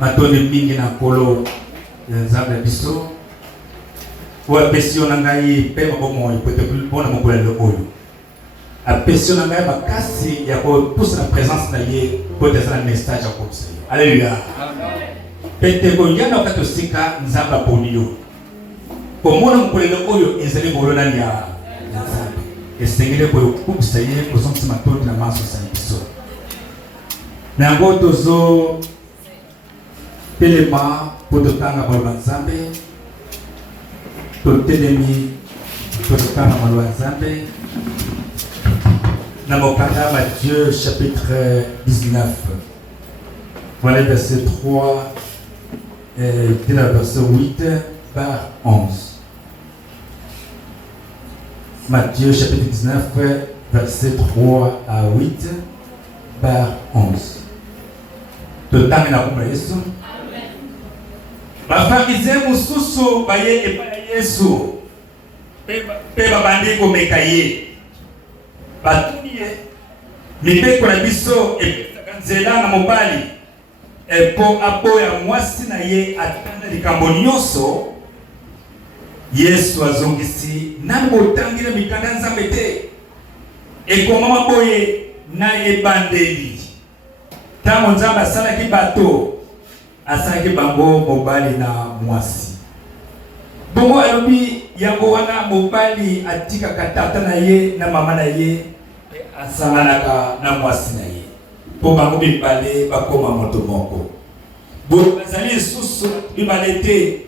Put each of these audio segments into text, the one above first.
matoni mingi na kolo ya nzambe biso wa pesio na ngai pe mabomo ipote pona mokolo Lelo Oyo a pesio na ngai makasi ya ko pousse la présence na ye pote sana message ya ko se alléluia pete ko yana ka tosika nzamba ponio ko mona mokolo Lelo Oyo ezali bolona ya nzambe esengele ko kupsa ye ko sonti matoni na maso sa biso na ngoto zo telema pototanga malwa nzambe totelemi pototanga malwa nzambe na mokanda Mathieu chapitre 19 voilà verset 3 et verset 8 par 11. Mathieu chapitre 19 verset 3 à 8 par 11. Totanga na kumba Yesu. Bafarisayo mususu baye epa Yesu pe babandi komeka ye batuni ye mibeko na biso epesaka nzela na mobali epo aboya mwasi na ye atanda likambo nyonso. Yesu azongisi nani botangile mikanda nzambe te ekomama boye na ebandeli tango nzambe asalaki bato asalaki bango mobali na mwasi. Bongo alobi yango wana mobali atikaka tata na ye na mama na ye asanganaka na mwasi na ye po bango mibale bakoma moto moko. Boye bazali lisusu mibale te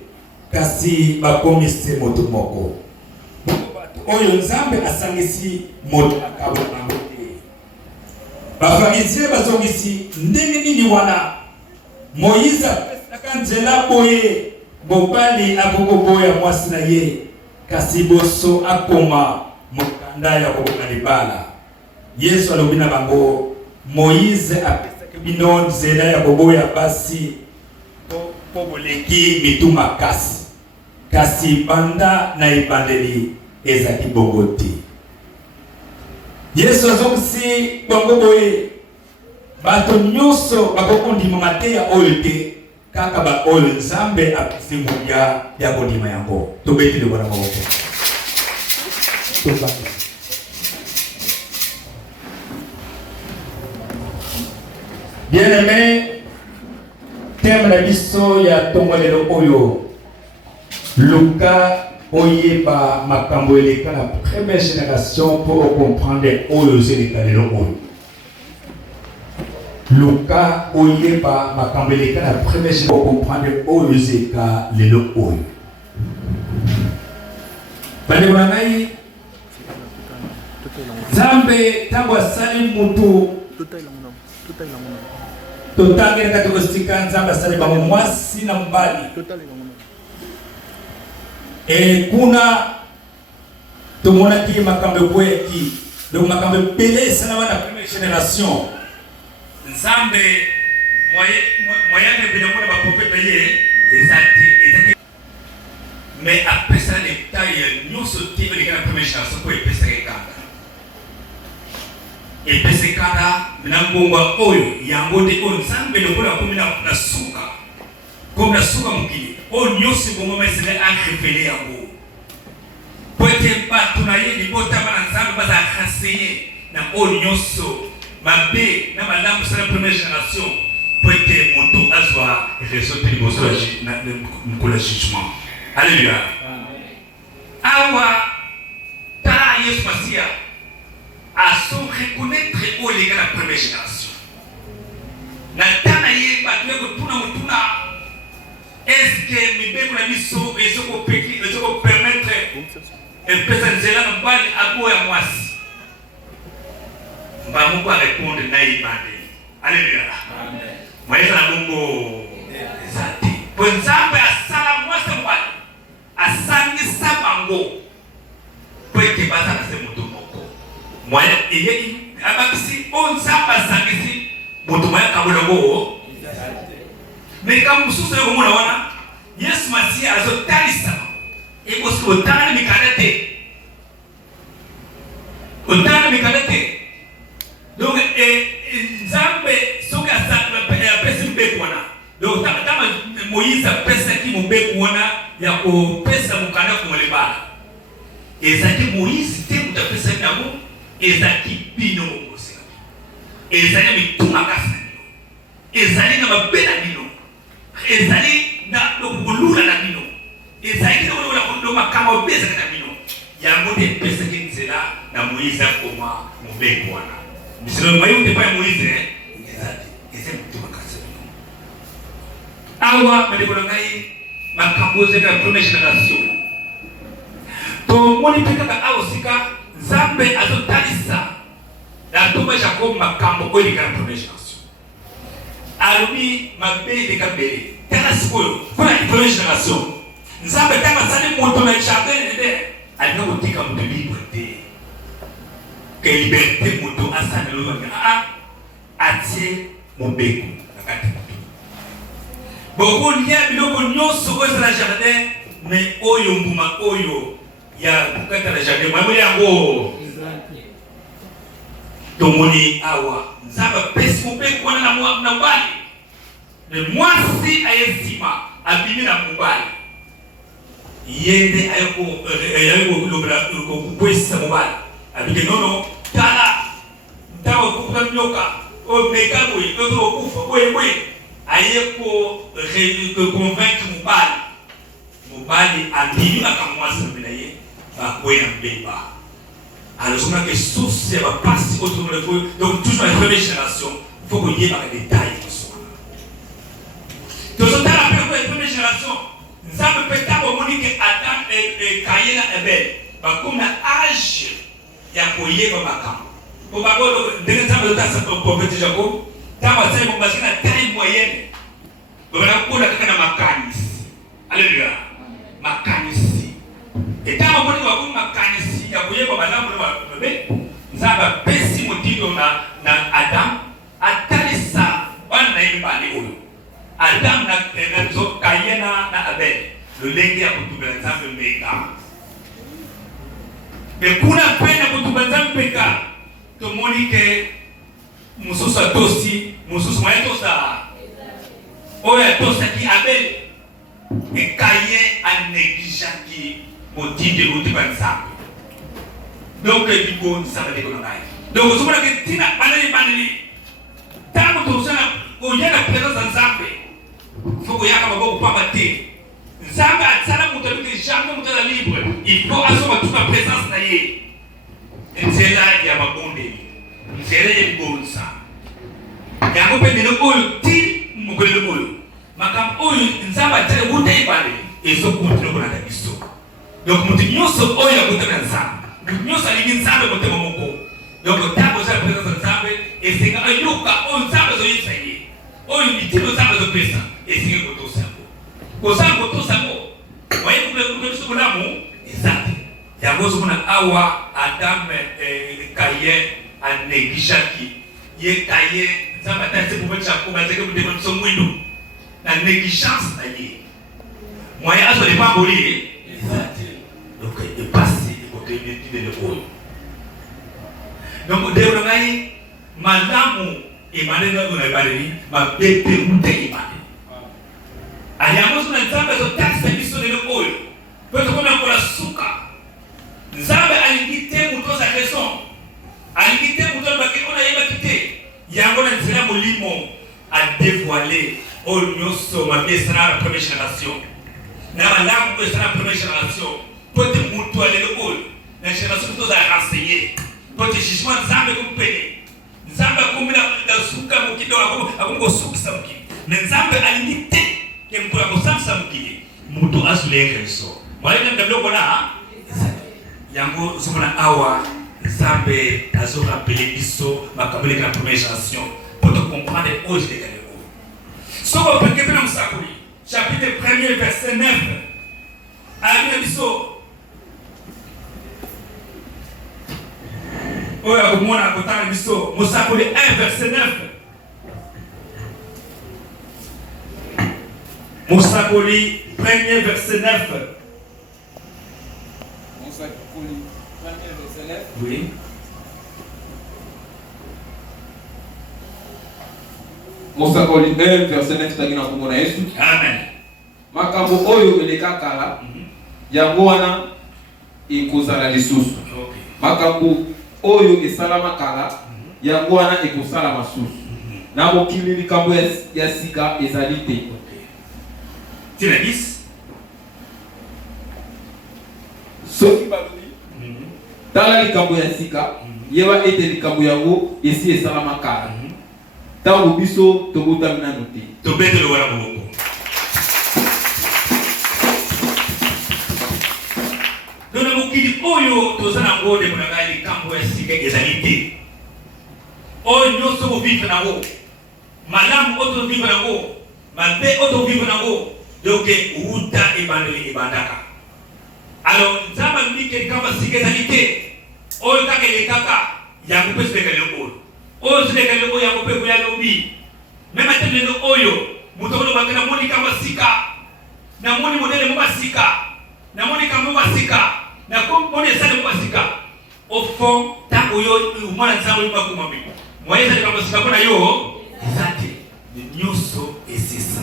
kasi bakomi se moto moko. Oyo nzambe asangisi moto akabo bango te. Bafariseo bazongisi ndenge nini wana Moïse apesaka nzela boye mobali akokoboya mwasi na ye kasi boso akoma mokanda ya kokoka libala. Yesu alobi na bango Moïse apesaki bino nzela ya koboya basi po boleki mituma kasi banda na ebandeli ezaki bongo te. Yesu azongisi bango boye bato nyonso bakokondima mateya oyo te kaka ba oyo nzambe apesi nguya ya kondima yango. Tobetele wana maboko. Bien-aimé, thème na biso ya tongo Lelo Oyo Luka Oyeba Makambo Eleka la première génération pour comprendre Oyo Ezoleka Lelo Oyo. Luka Oyeba Makambo Eleka la première génération pour comprendre Oyo Ezoleka Lelo Oyo. Bande wanai Zambe tango asali mutu totange katika stika nzamba asali ba mwasi na mbali. Kuna tumona ki makambo kweki donc makambo pele sana wana première génération nzambe moyenne bila mwana ba prophète ye ezati mais après ça les tailles nous sauter les la première génération pour epesaka kanga epesaka minangongwa oyo yango de on nzambe lokola komina na suka comme la suka mukili o nyosi bongo mesele akrefele yango pote bato na ye libota bana nzambe baza akansenye na o nyoso mabe na malamu sala première génération pote moto azwa réseauté liboso na mkola jugement. Alléluia. Awa ta Yesu Masia a son reconnaître o les gars la première génération na tana ye bato ko tuna mutuna. Est-ce que mibeko na biso ezoko peki ezoko permettre pesa nzela na bali abo ya mwasi mba Mungu répondre na ibande. Alléluia. Amen. Mweza na Mungu ezati po nzambe asala mwasi mbali asangisa bango po ete baza na se moto moko moya ile abakisi o nzambe asangisi moto moya kabulongo. Mais quand vous souffrez au monde, Yesu Masia a zotalisa et parce que otana mikalete donc nzambe soka sa pesi mbekwana donc ya kopesa mukanda kumolebala ezaki Moïse te mutapesa nabo ezaki bino mokoseka ezali mituma kasani ezali na mabena bino ezali na kulula na bino ezali na kulula makambo beza na bino yango de pesa kinzela na Moïse akoma mobeko wana misilo mayo te pa Moïse ezali mituma kasani awa medeko ngai makambo zeka première génération to moni peka awo sika Nzambe azotalisa na tomba Jacob makambo Eleka la première génération alubi mabe Eleka bele tala sikoyo kuna première génération Nzambe tanga sali moto na jardin de alina kotika moto liberté que liberté moto asana lo atie mobeko nakati boko lia biloko nyonso oyo na jardin mais oyo mbuma oyo ya kukata na jardin mwa yango tomoni awa Nzamba pesi mobeko wana na mobali le mwasi ayesima abimi na mobali yende ayeko lobela kukwesa mobali abike nono tala ntawa kukuta nyoka o mekago yiko kufa we ayeko convaincre mobali andini akamwasa mbele ye bakwena mbeba alors on a que source va passer autour de vous donc toujours la première génération il faut que y ait des détails qui soient donc on a la première génération Nzambe peut-être au monique Adam et Caïn et Abel bah comme l'âge ya Oyeba Makambo pour ba ko de Nzambe de sa prophète Jacob tama c'est mon parce que la taille moyenne donc on a ko la kana makanisi alléluia makanisi et tama moni wa ko makanisi ya Oyeba Makambo be Nzambe pesi motindo na Adam atalisa wana ibali oyo Adam na Caïn na Abel le lengi ya kutubela Nzambe mbeka mais kuna pena kutubela Nzambe mbeka to monike mususu atosi mususu maitosa oyo atosa ki Abel et Caïn a négligé qui motivé l'autre Nzambe donc du coup ça va déconner donc vous savez que tina banali tango to sana oyena présence Nzambe faut yaka maboko pamba te Nzambe atsala muto que jamais muto la libre il faut asoma toute la présence na ye nzela ya mabonde nzela ya bonsa yango pe ndelo oyo ti mugolo oyo makambo oyo Nzambe atsala muto ibale ezo continue ko na biso donc muto nyonso oyo akutana Nzambe nyonso alingi Nzambe motema moko donc tango za présence Nzambe esenga ayoka oyo Nzambe zoyisa ye oyo mitino Nzambe zopesa esenga kotosa ko kosango waye kule sukulamu exact yango zomona awa Adam Caïn a négligé ye Caïn Nzambe atase pour Jacob azeke mutema so mwindo na négligence na ye moyen azo le pas boli exact donc il passe donc de ngai malamu imaneno na baleni ma bete mute imane aliamo suna Nzambe zo taxe biso de oyo peut comme pour la suka Nzambe alingite muto za raison alingite muto ba ke ona yeba kite yango na nzela molimo a dévoiler au nyoso ma besana la première génération na malamu ko sera la première génération peut muto alelo oyo na génération to za renseigner peut jugement Nzambe kumpene Nzambe kumina da suka mukido akungo sukisa mukidi Nzambe alimite ke mtu akosamsa mukidi mutu asule Yesu mwalimu ndablo kona yango zumuna awa Nzambe azo rappeler biso makambo Eleka la première génération pour te comprendre Oyo Ezoleka Lelo soko peke pena musakuli chapitre 1er verset 9 alina biso oyo akomona akotana biso mosakoli 1 verset 9 mosakoli 1er verset 9 mosakoli 1er verset 9 oui mosakoli 1 verset 9 tagina komona Yesu amen Makambo Oyo Eleka kala yango wana ekozala lisusu. Makambo Oyo esalama kala yango wana ekosala masusu. Na mokili likambo ya sika ezali te. Tina 10. Soki balobi tala likambo ya sika yeba ete likambo yango esi esalama kala. Tango biso tobotami nanu te. Tobete lo wana moko. Dona mokili oyo tozana ngode munangali likambo ya sika ezali te. Oyo nyonso mo vivre nango. Malamu oto vivre nango. Mabe oto vivre nango. Donc uta ebandeli ebandaka. Alors nzamba mbike kama sika ezali te. Oyo kaka elekaka yango pe Ezoleka Lelo Oyo Ezoleka Lelo Oyo yango pe kuya lobi. Même à tel oyo mutokono bakena moni kama sika. Na moni modele mo sika. Na moni kama mo sika. Na comme on est ça de sika. Au fond ta oyo mwana nzamba yo bakumami. Moyeza de kama sika kona yo ezate. De nyoso esisa.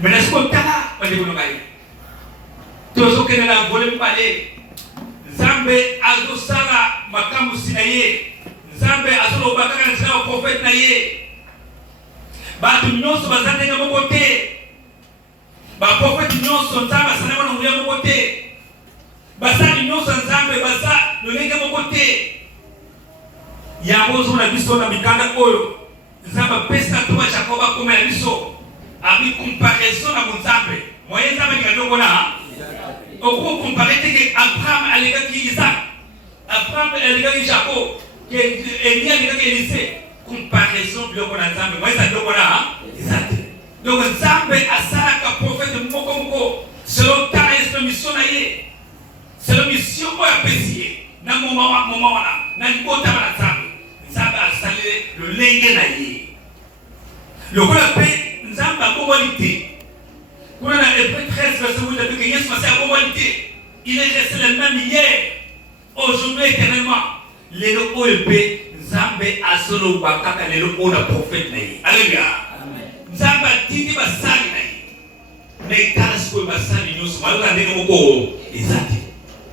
Mais est-ce qu'on tala pande kono ngai. Tozo kenela volem pale. Nzambe azo sala makambo sinaye. Nzambe azolo bakaka na sala prophète na ye. Batu nyonso bazande nga moko te. Ba prophète nyonso nzambe asala wana nguya moko te. Basali nyonso nzambe basa lolenge moko te. Yango zo na biso na mikanda oyo. Nzambe pesa toba Jacoba koma ya biso. Ami comparaison na nzambe. Moye nzambe ngado na. Oko comparer que Abraham aleka ki Isaac. Abraham aleka ki Jacob. Que Elie aleka ki Élisée. Comparaison biloko na nzambe. Moye za biloko na Isaac. Donc nzambe asala ka prophète moko moko. Selon ta mission na ye. Selon mission oya pesier. Na moment wana. Na libota na nzambe. Nzambe asale le lenge na ye. Le quoi paix nzambe akobolité. Pour la Hébreux 13 verset 8 depuis que Yesu passé à commodité. Il est resté le même hier, aujourd'hui éternellement. Lelo Oyo nzambe asolo bakaka lelo ona prophète na ye. Alléluia. Nzambe tindi basali na ye. Mais talas ko basali nyonso malaka ndenge moko ezati.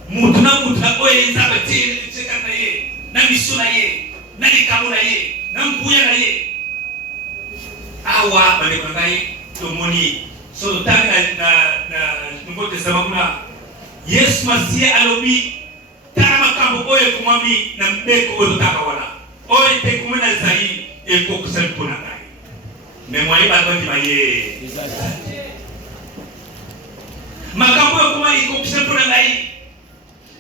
Mutu na oyo nzambe tseka na ye. Na mission na ye. Na likambo na ye. Na mbuya na ye. Awa bale ngai tomoni so tanga na Nouveau Testament kuna Yesu Masia alobi tara makambo oyo kumami na mbeko oyo taka wana oyo te kumena zai eko kusali pona ngai mais moi ba ndi maye makambo oyo kuma eko kusali pona ngai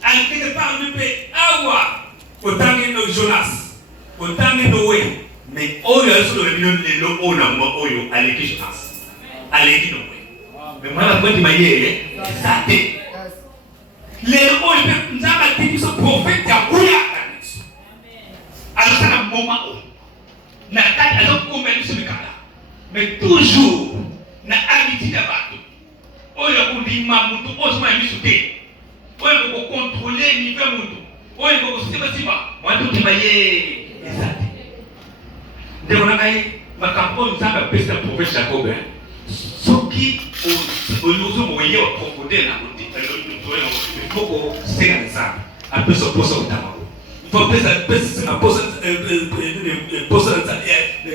alike par le pe awa otangi no Jonas otangi no we mais oyo aso le bino lelo ona mo oyo alike Jonas alike no mais moi la pointe maye zate les oyo nzamba tiki so prophète ya kuya alors ça na moment na kati alors comme biso mikala mais toujours na habitude ya bato oyo kundima mutu osma biso te oyo ko contrôler niveau mutu oyo ko siba moi tout maye zate ndio na kai makambo nzamba pesa prophète Jacob soki oyozo moye wa crocodile na kuti poko sega nzambe apeso posa utama faut pesa na posa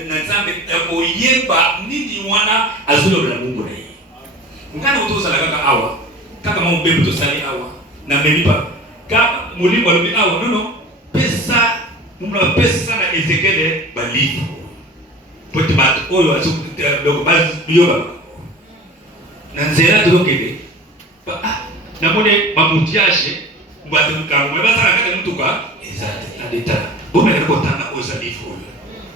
na nzambe oyeba nini wana azolo la Mungu na yeye ngana utoza la kaka awa kaka mbembe to sali awa na melipa kaka mulimba lobi awa no pesa mumla pesa na Ezekiel bali pote bat oyo azu donc base yoba na nzela tukokebe na mone mamutiaje mbate mkamwe bazala kaka mtuka exact na deta bombe ko tanga ozalifu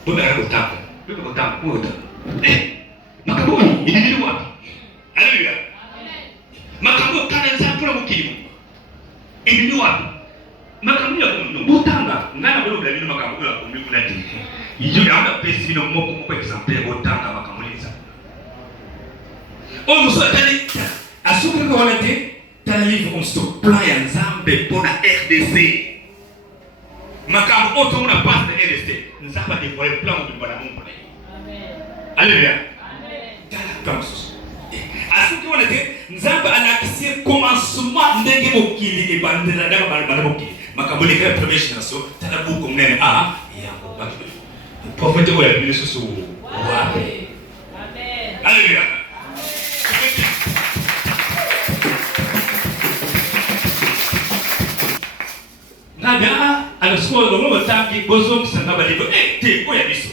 bombe ko tanga ko makambo ni wapi haleluya makambo kana nzapula mukilimu ni wapi makambo ya kundo butanga ngana bolo bla bino makambo ya kumikula ti ijo ya anga pesi bino moko exemple butanga makambo nisa o muso tani asuka ko wanate tala livre on se plan ya nzambe pona RDC makambo oto muna passe de RDC nzamba de voyer plan de bana Mungu na amen alléluia tala comme mona te nzamba anakisi commencement ndenge mokili ebandela daga bana mokili makambo Eleka première génération tala buku mnene yango bakile prophète oya bile susu amen alléluia nada anasoma ngomo tangi bozo kisanga balibo te oya biso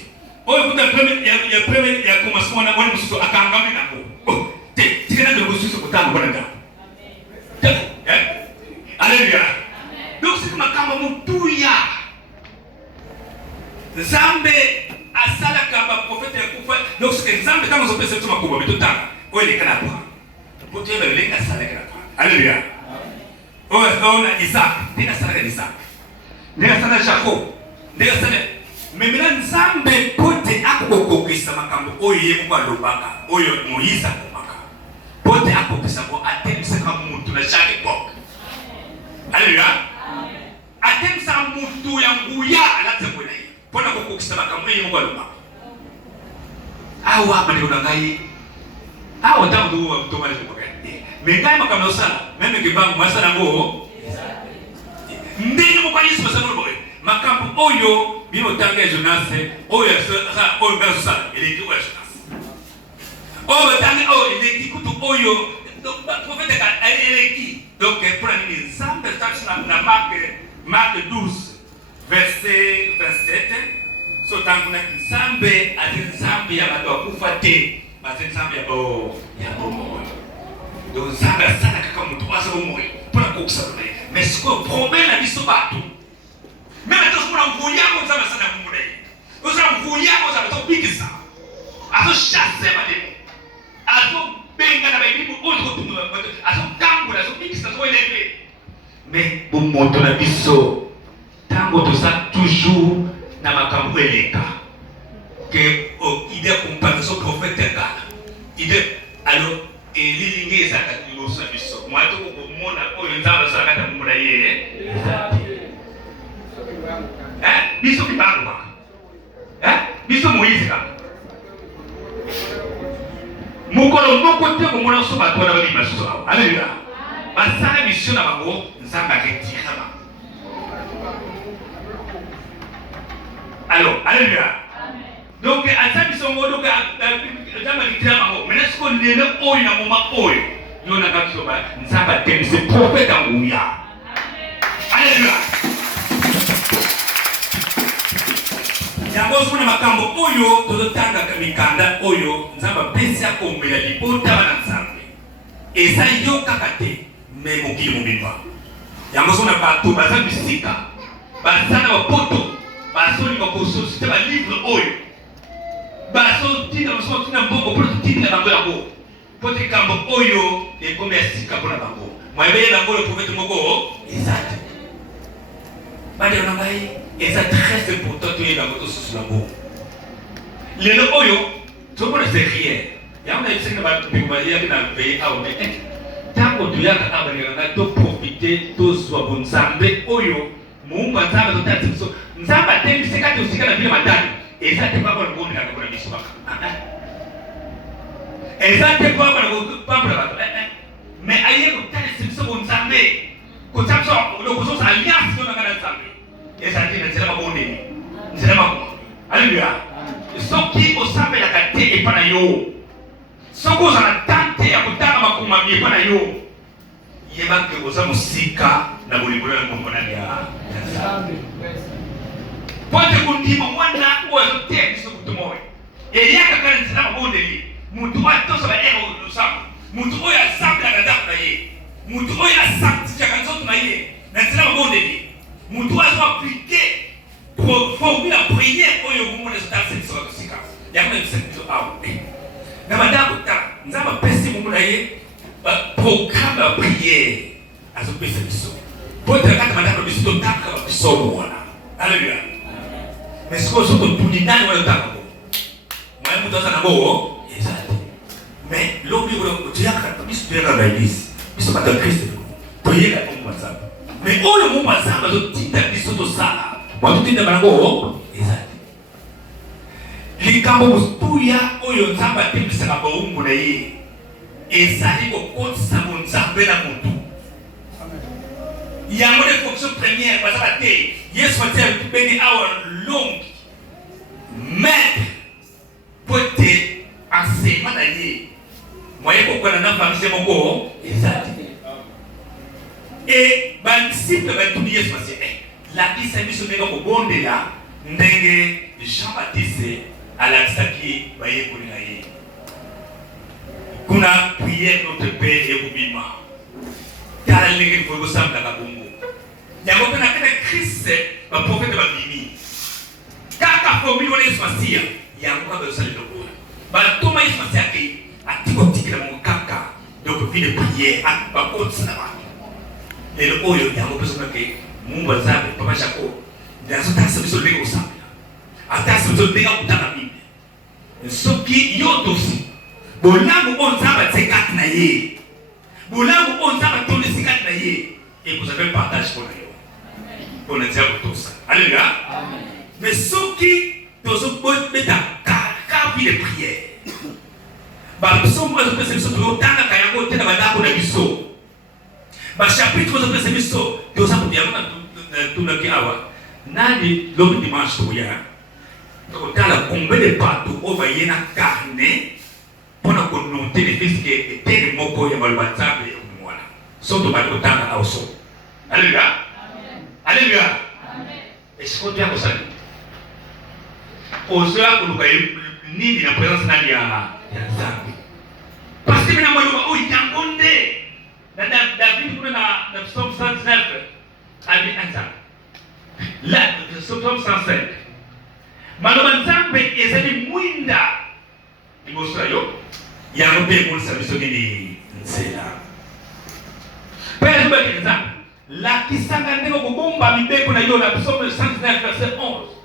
oyo kuta premier ya commencement na wani mususu akangame nako te tikana de mususu kutanga bana nga alléluia donc c'est makamba mutuya Nzambe asala kaba prophète ya kufa donc c'est Nzambe kama zopesa tuma kuba bitotanga oyo lekana kwa pote ya lenga sala kana kwa alléluia oyo Isaac ndika sala Isaac ndika sala Jacob ndika sala memela Nzambe pote akokokisa makambo oyo yekwa lobaka oyo Moïse akomaka pote akokisa ko atemisa kama mutu na chaque époque alléluia atemisa mutu ya nguya alatemwe pona kokokisa makambo yekwa lobaka awa bali kunangai awa tangu wa kutoka leo kwa mengai makambo sana meme kibangu masana ngo ndenge mo kwa Yesu masana ngo makambo oyo bino tanga Jonas oyo oyo gazo sana eleki oyo Jonas oyo tanga oyo eleki kutu oyo donc prophète ka eleki donc pour la Nzambe na Marc 12 verset 27 so tangu na Nzambe Nzambe ya bato akufa te basi Nzambe ya bo donc Nzambe asala kaka mutu asa bomoyo pour la kokisa mais ce que problème na biso bato même quand on a voulu Nzambe asala bomoyo on voulu Nzambe to bikisa aso chasser ba demo aso benga na bibi ozo kutunga aso kangula aso bikisa so elevé mais bomoto na biso tango to ça toujours na makambo Eleka que idée comparaison prophète kala idée alors elilinge za katilosa biso mwato ko mona oyo Nzambe sala kata mumula ye biso kibango biso Moïse ka mukolo moko te ko mona so bato na bali maso alléluia basala mission na bango Nzambe aketira ba alors alléluia donc azabi songo donc Nzambe aketira bango mais est-ce qu'on lele oyo na moment oyo yona kabiso ba Nzambe Thème c'est prophète nguya alléluia yango sona makambo oyo tozotanga kamikanda oyo Nzambe pesi akombela libota bana Nzambe eza yo kaka te mais mokili mobimba yango sona bato baza bisika bazana bapoto basoli bakososi te balivre oyo basotina basotina mbongo mpo totinda bango yango mpo te kambo oyo ekombe ya sika mpona bango mwayebeye bango oyo prophète moko eza te bandeko na ngai eza très important toyeba yango tosusu bango lelo oyo tozomona serrière yango nayebisaki na bandeko bayaki na veye awa me ntango toyaka awa bandeko na ngai toprofite tozwa bonzambe oyo muumba Nzambe totati biso Nzambe atembise kati osika na vile matano eza te papa ngo ndaka kuna biso baka eza te papa ngo papa baka mais aye ko tali biso bonzambe ko tsamso lo ko so alliance na kana Nzambe eza te na tsela mabonde nzela mako alléluia soki osambe la kate e pana yo soko za tante ya kutanga makuma mi pana yo yeba ke oza musika na bolingo na mbongo na ya Nzambe pote kundima mwana oyo te biso kutumoye eyaka kana nzela mabonde li mutu atosa ba ero lusama mutu oyo asambla na ndako na ye mutu oyo asambla chaka nzoto na ye na nzela mabonde li mutu azo appliquer pour la prière oyo mumona zo tase biso kusika yakuna biso awo na bandako ta Nzambe pesi mumona ye programme la prière azo pesi biso pote kata bandako biso to taka biso mwana alléluia mais ce que nous sommes tous les gens qui sont là, moi je suis là, exact. Mais l'homme tu as quand l'église, ils sont pas dans Christ. Tu es là pour moi ça. Mais oh le moment ça, tu dis que tu es ça. Moi tu dis que tu es là, exact. Les camps où tu y a, oh le Nzambe Thème c'est la bonne monnaie. ezali kokotisa bonzambe na motu. Yango de fonction première parce que Yesu atia beni awa longue maître pote enseignement na ye moye kokona na famille moko ezali et ba disciple ba tuni Yesu asia la kisa biso ndenge kobondela ndenge Jean Baptiste alakisaki baye kolina ye kuna prier notre Père et kubima car ndenge faut kosamba ka bongo yango pena kana Christ ba prophète ba bimi kaka formule wala Yesu asia yango ka besoin de l'eau ba toma Yesu asia ke atiko tikira mon kaka donc vie de prière à ba kotsa Lelo Oyo yango besoin ke Mungu azabe papa chako ndazo tasa biso leko usamba atasa biso leko kutana Bible soki yoto si bolango onzaba tsekati na ye bolango onzaba tole sikati na ye et vous avez partage pour yo pour le dire tout ça alléluia amen mais soki tozo beta ka vie de prière ba Psaume moi je pense que so tanga kayango tena badako na biso ba chapitre vous avez biso toza kudia na tunaki awa nani l'homme dimanche toya tokotala combien de partout on va yena carnet pour nous noter les fils qui étaient moko ya malbatable et mwana soto ba kotanga au so alléluia amen alléluia amen est-ce que tu as ça ozoa kuluka nini na présence nani ya Nzambe parce que mina mwalo o itangonde na David kuna na Psaume 119 abi Nzambe la Psaume 105 maloba Nzambe ezali mwinda liboso yo yango pe pour service ni nzela père ba Nzambe la kisanga ndeko kubomba mibeko na yo na Psaume 119 verset 11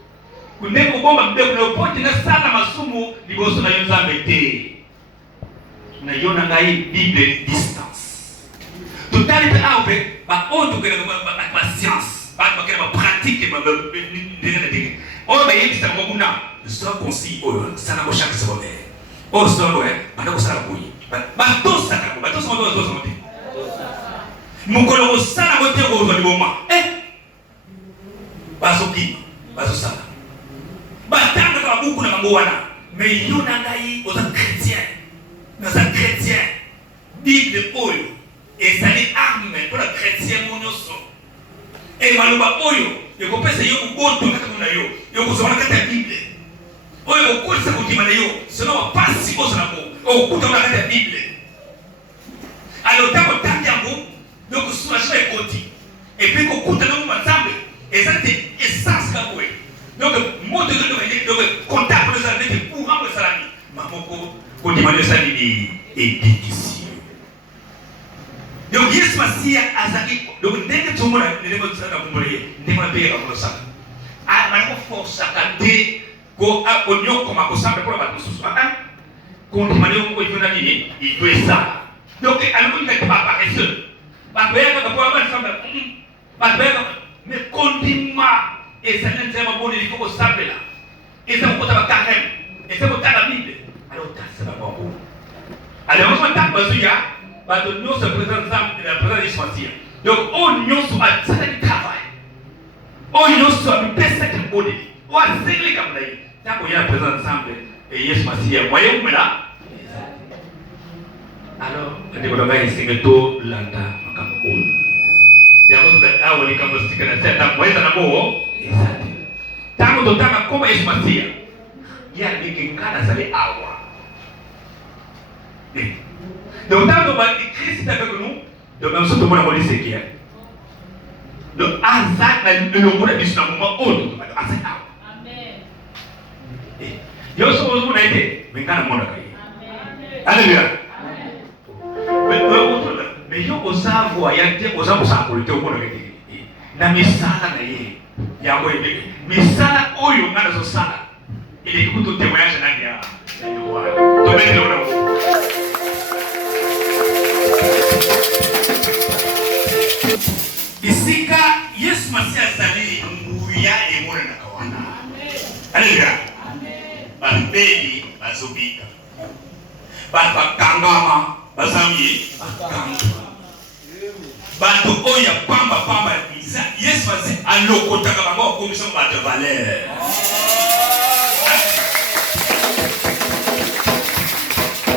kuneko bomba mbeko na pote na sala masumu liboso na yo Nzambe te na yo na ngai Bible distance total pe aube ba ondo ke ba patience ba ba pratique ba ndenge o ba yiti sa ngokuna so concis o sana ko chaque seconde o so lo ba ko sala ko yi ba to saka ba to so mo te mukolo ko sala ko te ko zo liboma ba so ki ba so sala batanga kwa buku na mambo wana mais yo na ngai oza chrétien naza chrétien Bible oyo ezali arme pour la chrétien monyoso et maloba oyo yokopesa yo kuboto na kama yo yokozona kata Bible oyo kokosa kutima na yo sinon pasi kosa na ko okuta na kata Bible alors tango tangiango donc sura shwe koti et puis kokuta na Nzambe ezate essence ka boye donc mot de donc comptable ça veut dire courant de salami mamoko ko demander ça ni édition donc Yesu Masia azaki donc ndenge tumona ndenge tsaka kumboye ndenge pera ko ça a manako force akate ko a onyo koma ko sambe pour ba tususu ko demander ko ifuna nini il fait ça donc alors il n'est pas paresseux ba pera ko ba sambe ba pera mais condiment et ça n'est pas bon il faut que ça là et ça faut ta carême et ça faut ta Bible alors ça va pas bon alors on va taper bazuya ba de nous se présente ensemble la présence de Mathieu donc on nous sur à ça du travail on nous sur une personne qui bonne on a séglé comme là ça pour y la présence ensemble et Yesu Mathieu voyez vous là alors ndiko ndo ngai singeto landa Makambo Oyo yango ba awo ni kama sikana seta mweza na bo tango totaka koma Yesu Masia ya nikingana zale awa donc tango ba Christ avec nous donc même surtout mona molise qui est donc azak na le mona biso na moment ondo azak awa amen yo so ozo na ite mengana mona kai amen alléluia mais yo osavo ya te osavo sa polite mona kai na misala na ye yango ebe misala oyo ngana zo sala ile kuto témoignage ndani ya to mettre ona isika Yesu Masia zali nguya emona na kawana alléluia amen bambeli bazobika bakangama bazami bato oya pamba Yesu azi alokotaka bango akomisa bato valeur.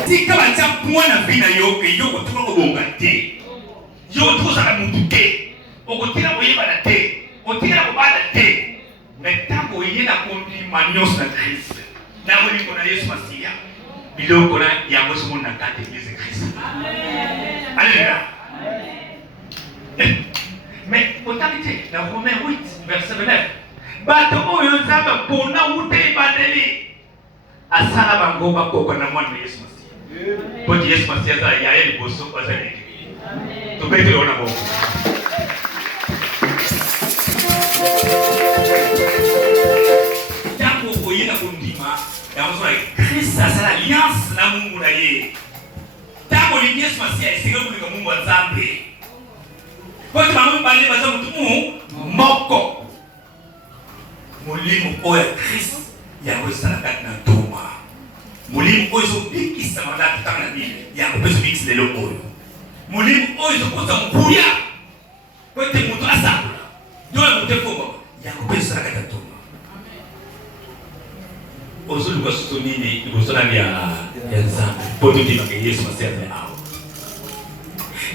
Tika batia point na vie na yo ke yo kotuma kobonga te. Yo tozala mutu te. Okotila koyeba na te. Okotila kobala te. Mais tango yena kondima nyonso na Christ. Na molingo na Yesu Masiya. Biloko na yango somo na kati Église Christ. Alléluia. Mais autorité dans Romains 8 verset 9. Bato oyo nzamba pona ute badeli. Asala bango bakoko na mwana Yesu Masiya. Poti Yesu Masiya za ya yeli boso kwa zali. Amen. Tupeke ona bongo. Tango oyena kundima, yango Christ asala alliance na Mungu na ye. Tango ni Yesu Masiya esika kulika Mungu wa Nzambe. Kwa sababu bali baza mutu moko. Mulimu oya Christ yango esala kati na toma. Mulimu oyo bikisa mandatu tanga bile yango peso bikisa lelo oyo. Mulimu oyo koza mkuya. Kwa te mutu asakula. Dola mutu foko yango peso esala kati na toma. Ozulu kwa suto nini ibosona ya Nzambe. Poto tima ke Yesu Masiya awo.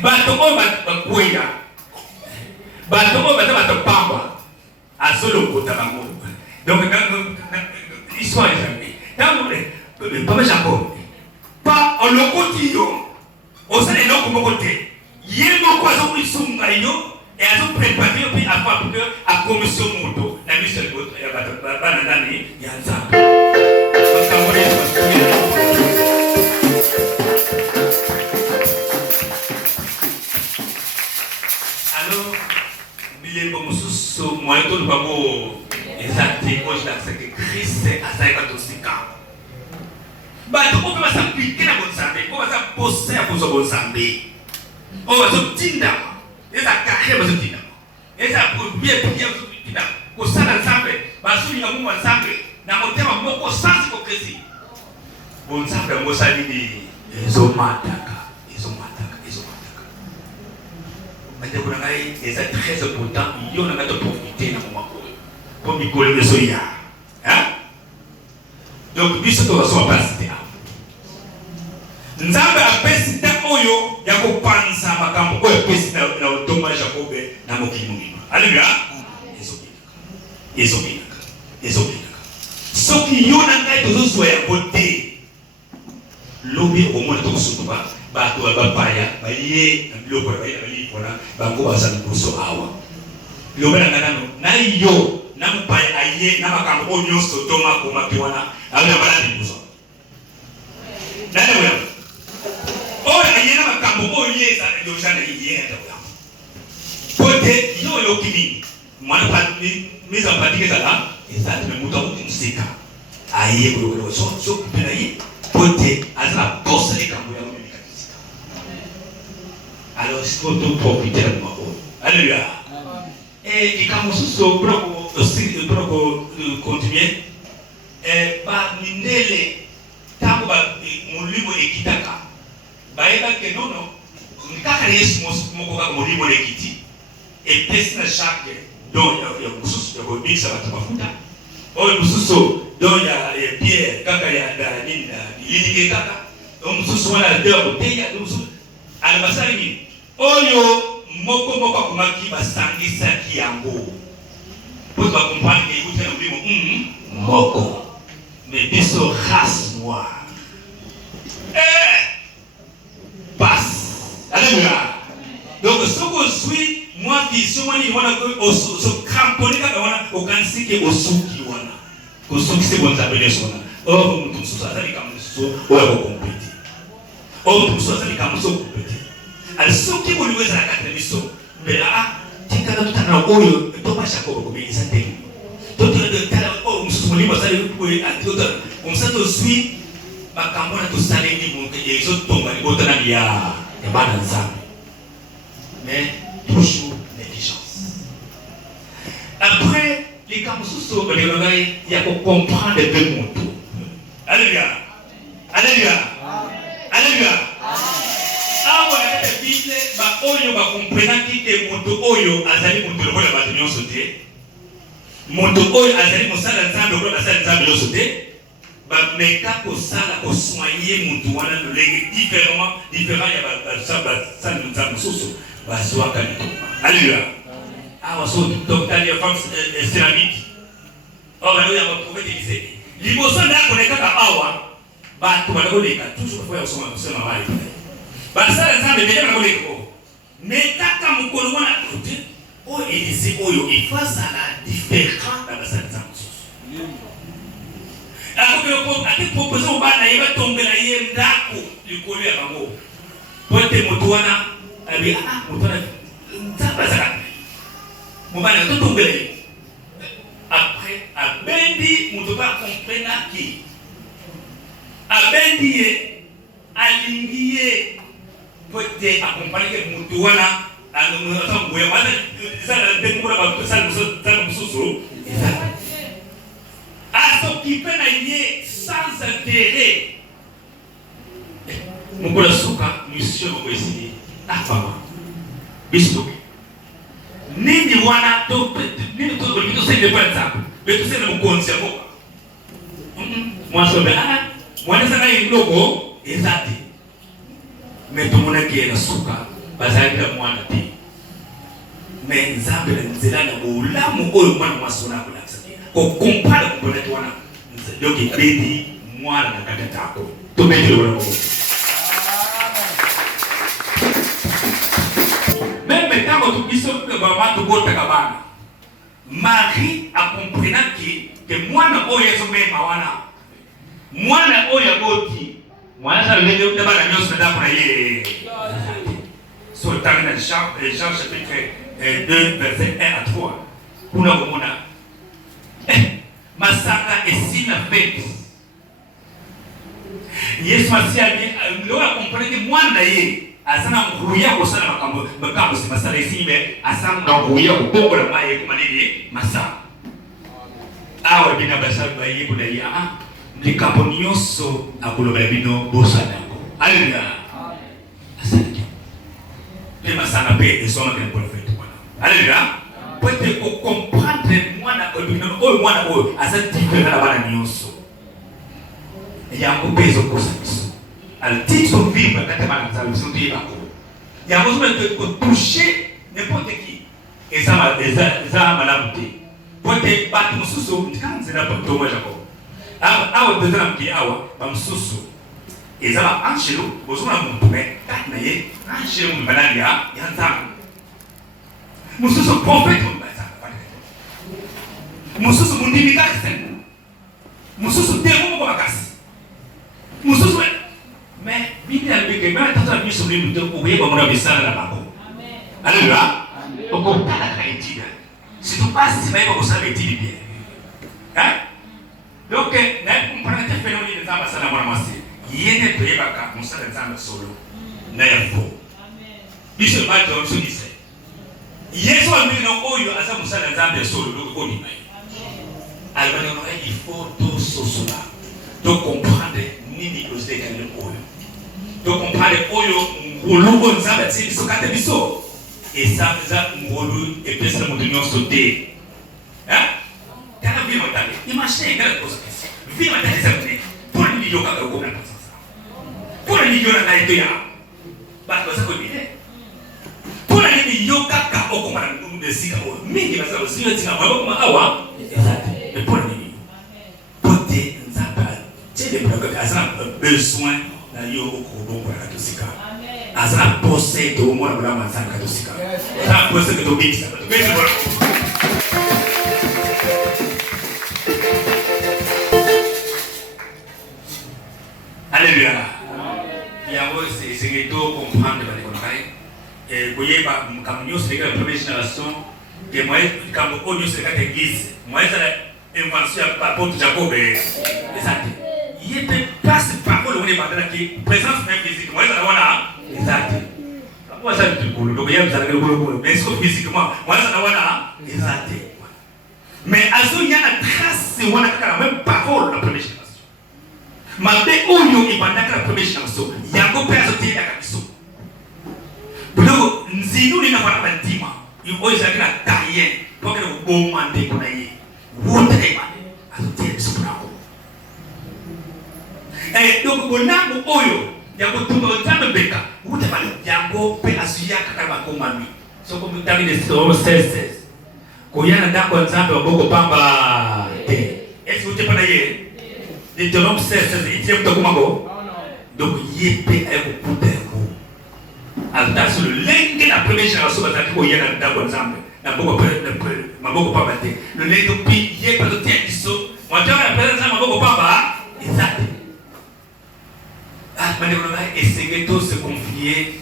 Bato oyo bakwenya. Bato oyo bato pamba. Asolo kota bango. Donc l'histoire est jamais. Dans Papa Jacob, pas en le quotidien, au sein de nos côtés, il y a beaucoup de gens qui sont mariés et ils ont préparé puis avant pour que à commission moto, la mission de votre il y a un temps. Alors, il moi tout le babo exacté moi je l'accepte que Christ a ça quand on s'y camp. Bah donc on va s'appliquer la bonne santé, on va s'apposer à poser bonne santé. On va se tinda, et ça carré va se tinda. Et ça pour bien bien se tinda. Ko sana ensemble, bah sous la Mungu ensemble, na motema moko sans hypocrisie. Bon santé mo sali ni ezomataka. Et c'est très important, il y a de profiter dans le moment pour m'y coller le soya. Donc, puisque tu vas se passer. Nzambe apesi ta oyo ya kopanza makambo oyo pesi na utomba Jacob na mokili mungima. Alléluia. Ezobinaka. Soki yo na ngai tozozwa ya bote. Lobi omona tokosutuba. Bato bapaya baye na biloko baye pona bango bazali koso awa lobela ngano na yo na mpaya aye na makambo onyo sotoma koma kiwana ala balandi koso na wewe o aye na makambo onye za yo jana yeye ndio pote yo lokini mwana pati miza patike zala ezati me muto kumusika aye ko so kupela yi pote azala bossa le kambo ya. Alors, c'est pour tout profiter de moi. Alléluia. Et quand on se pour continuer, Nindele, tant que mon livre est kitaka, que non, mon livre est kiti, et personne chaque, dont il y a un mix à la mafuta, ou dont il y a pierre, kaka, il y a l'idée kaka, donc nous sommes là, deux bouteilles, Alabasari Oyo moko akumaki basangisa yango. Pour comprendre que vous êtes un moko. Mais biso race noire. Passe. Alléluia. Donc ce que suis moi qui suis moi ni wana ko so cramponné ka wana okansike osuki wana. Osuki c'est bon s'appeler sona. Oh mutu so ça ali comme so oya ko compétit. Oh mutu so ça ali comme so compétit. Alors ce qui vous lui a la carte de so mais là tika na tutana oyo to ba Jacob ko be sante. To tala o musu ni basali ko atota. On s'ato suis makambo na to salengi mu ke yeso tonga ni botana ya bana nzambe. Mais toujours négligence. Après, les camoufles il y a pour comprendre les deux mondes. Alléluia. Alléluia. Alléluia. que moto oyo azali moto lokola bato nyonso te. Moto oyo azali mosala nzambe lokola basala nzambe nyonso te. Bameka kosala kosoigner moto wana lolenge différent ya basala nzambe mosusu bazwaka litoma. Alléluia. Awa so tokutali ya femme céramique. Or lelo ya prophète disait liboso na koneka ka awa bato baloleka toujours fois ya soma mali. Basala nzambe bele baloleka ko. Mais kaka mukolo wana kote o elise oyo efasa la différent na basala nzambe. Ako ate proposer bana yeba tombela ye ndako likolo ya bango. Pote moto wana abi moto wana nzamba zaka. Mobana to tombela ye. Après abendi moto ba comprendre ki abendi ye alingi ye pote accompagner moto wana anono atamboya wana sala demura ba sala mususu à s'occuper na yé sans intérêt. Mon la souka mission ko essayer afama bisto nini wana to nini to bito se de panza bito se na mkonzi mo moi so be mwana sana indoko ezati metomona ke na souka bazalika mwana ti mais nzambe na nzela na ulamu oyo mwana masona ko ko comprendre ko ne tona donc bedi mwana na kata tako to bedi wala ko même tant que biso que baba to bota kabana Marie a compris que mwana oyo ezomema wana mwana oyo aboti mwana sa lele de bana nyoso da kwa ye so tanga Jean chapitre 2 verset 1 à 3 kuna kumona masaka esina fete Yesu asiaje leo akomprendre mwana ye asana nguya ko sana makambo si masala isibe asana nguya ko bongola maye ko manene masa awa bina basal baye ko dai likambo nyonso akolobela bino bosana ko alléluia asante le masana pe esoma ke prophète alléluia peut-être ko comprendre mwana oyo mwana oyo asa différent na bana nyonso yango peso kosa biso al titre vivre kata bana nzambe biso te bako yango souvent ko toucher n'importe qui eza malamu te peut-être bato mosusu ndikanzela bato mwa jacob awa tozala mke awa bamosusu eza ba angelo bozomona muntu me kati na ye angelo mbalali ya nzambe mususu prophète mususu mundimi kasi mususu demo ko bakasi mususu mais bibi albeke mais tata biso ni muto ko yeba mona bisala na bako amen alléluia oko tala kaitida si tu passes mais ko sabe tidi bien hein donc na comprendre te phénomène de zamba sana mwana masi yene to yeba ka musala zamba solo na yafo amen biso ba to so dise Yesu amini na oyo asa musala nzambe solo loko ni mai. Alors il faut tout cela. Donc comprendre nini Ezoleka Lelo Oyo. Donc comprendre oyo ngolo nzambe tsi so kata biso. Et ça ngolo et puis ça modunyo sauter. Hein? Kana vile mtale. Imagine ngala kosa kesi. Vile mtale za mne. Pour nini yoka ko na sasa. Pour nini yona na ito ya. Ba ko sa ko bile. Pour nini yoka ka okomana de sika o. Mingi basa osio tika mwa kama awa. Mais pour nini? Pote nzamba. C'est des problèmes azana besoin na yo ko kwa katosika. Azana possède au moins la manzana katosika. Azana possède to mix. Alléluia. Yango c'est to comprendre ba konkai. Oyeba Makambo Eleka la première génération que moi comme Oyo Ezoleka l'église. Moi ça invention par contre Jacob exact. Il peut pas se parole on est pas dans qui présence même physique. Moi ça wana exact. Moi ça du boulot. Donc il y a ça le boulot mais physiquement moi ça wana exact. Mais azo y a la trace wana kaka même parole la première génération. Mabe Oyo ibandaka la première génération. Yango père sote ya kabiso. Budogo nzinu ni na wana bantima. Oyo ezalaki na tayen pour que boma ndeko na ye wotrema azotia biso na ngo. Donc bonambo oyo ya kotumba nzambe beka wotrema yango mpe asuya kaka bakomami soko mutami de Psaume 16 koyana ndako nzambe waboko pamba te. Est-ce que vous êtes pas d'ailleurs? Deutéronome 16 itie mtokomako. Donc yépe ayeko puterko attention le lenge la première génération bazaki koyana ndako nzambe na maboko pamba te. Le lenge pi yépe totia biso moto ya présence maboko pamba exact. Ah mane on va essayer de se confier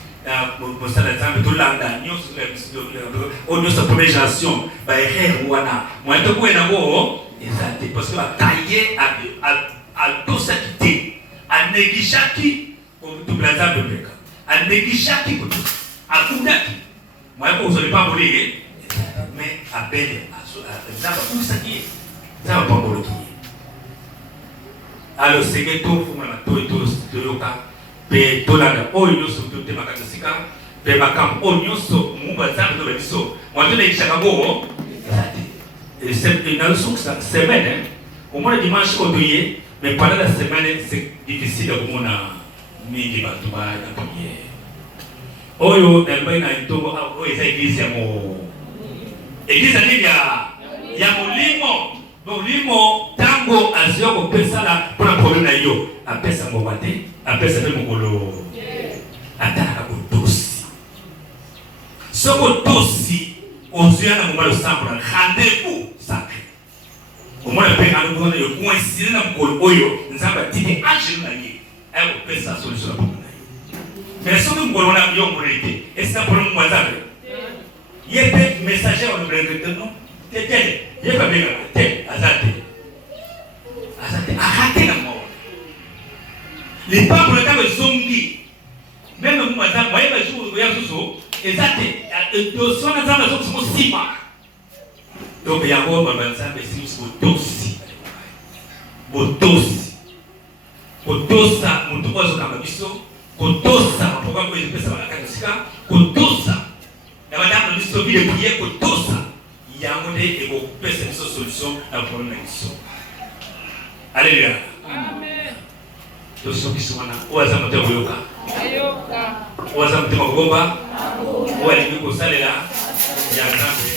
pour ça nzambe to landa nyonso on sa première génération ba erreur wana moto ko na go exact parce que la tailler à tout ça qui a négligé comme tout blaza de Beka a négligé qui a koudaki moi vous allez pas voler mais à peine ça va tout ça qui ça va pas voler alors c'est que tout faut même tout yoka pe tolanda oyo so tout te makasika pe makambo oyo so mumba za de biso moi te négligé kango et c'est une semaine au moins dimanche odoye mais pendant la semaine c'est difficile de comprendre mingi batu ba na prière oyo dalbai na itongo oyo eza église ya mo église ni ya molimo tango azio ko pesa la pour problème na yo apesa mo bate apesa pe mokolo ataka ko dosi soko dosi ozuana mo malo sambra rendez-vous sacré au moins pe alo ko yo coïncider na mokolo oyo nzamba tiki angelo na ye ayo pesa solution pour na yo mais soko mokolo na yo morete et ça pour mo nzambe yete messager on le non tete yeba bega te azate arrêtez la mort les peuples étaient zombies même mo nzambe ba yeba jour ya suso ezate de son nzambe so ko sima donc yango ba nzambe si botosa mutu kwazo kama biso kotosa mapoka ko pesa ba kanisika kotosa na madame biso vile prier kotosa yango de ego pesa biso solution na problème biso. Alléluia. Amen. To so biso wana oza mote boyoka oza mote magomba wali ko salela ya nzambe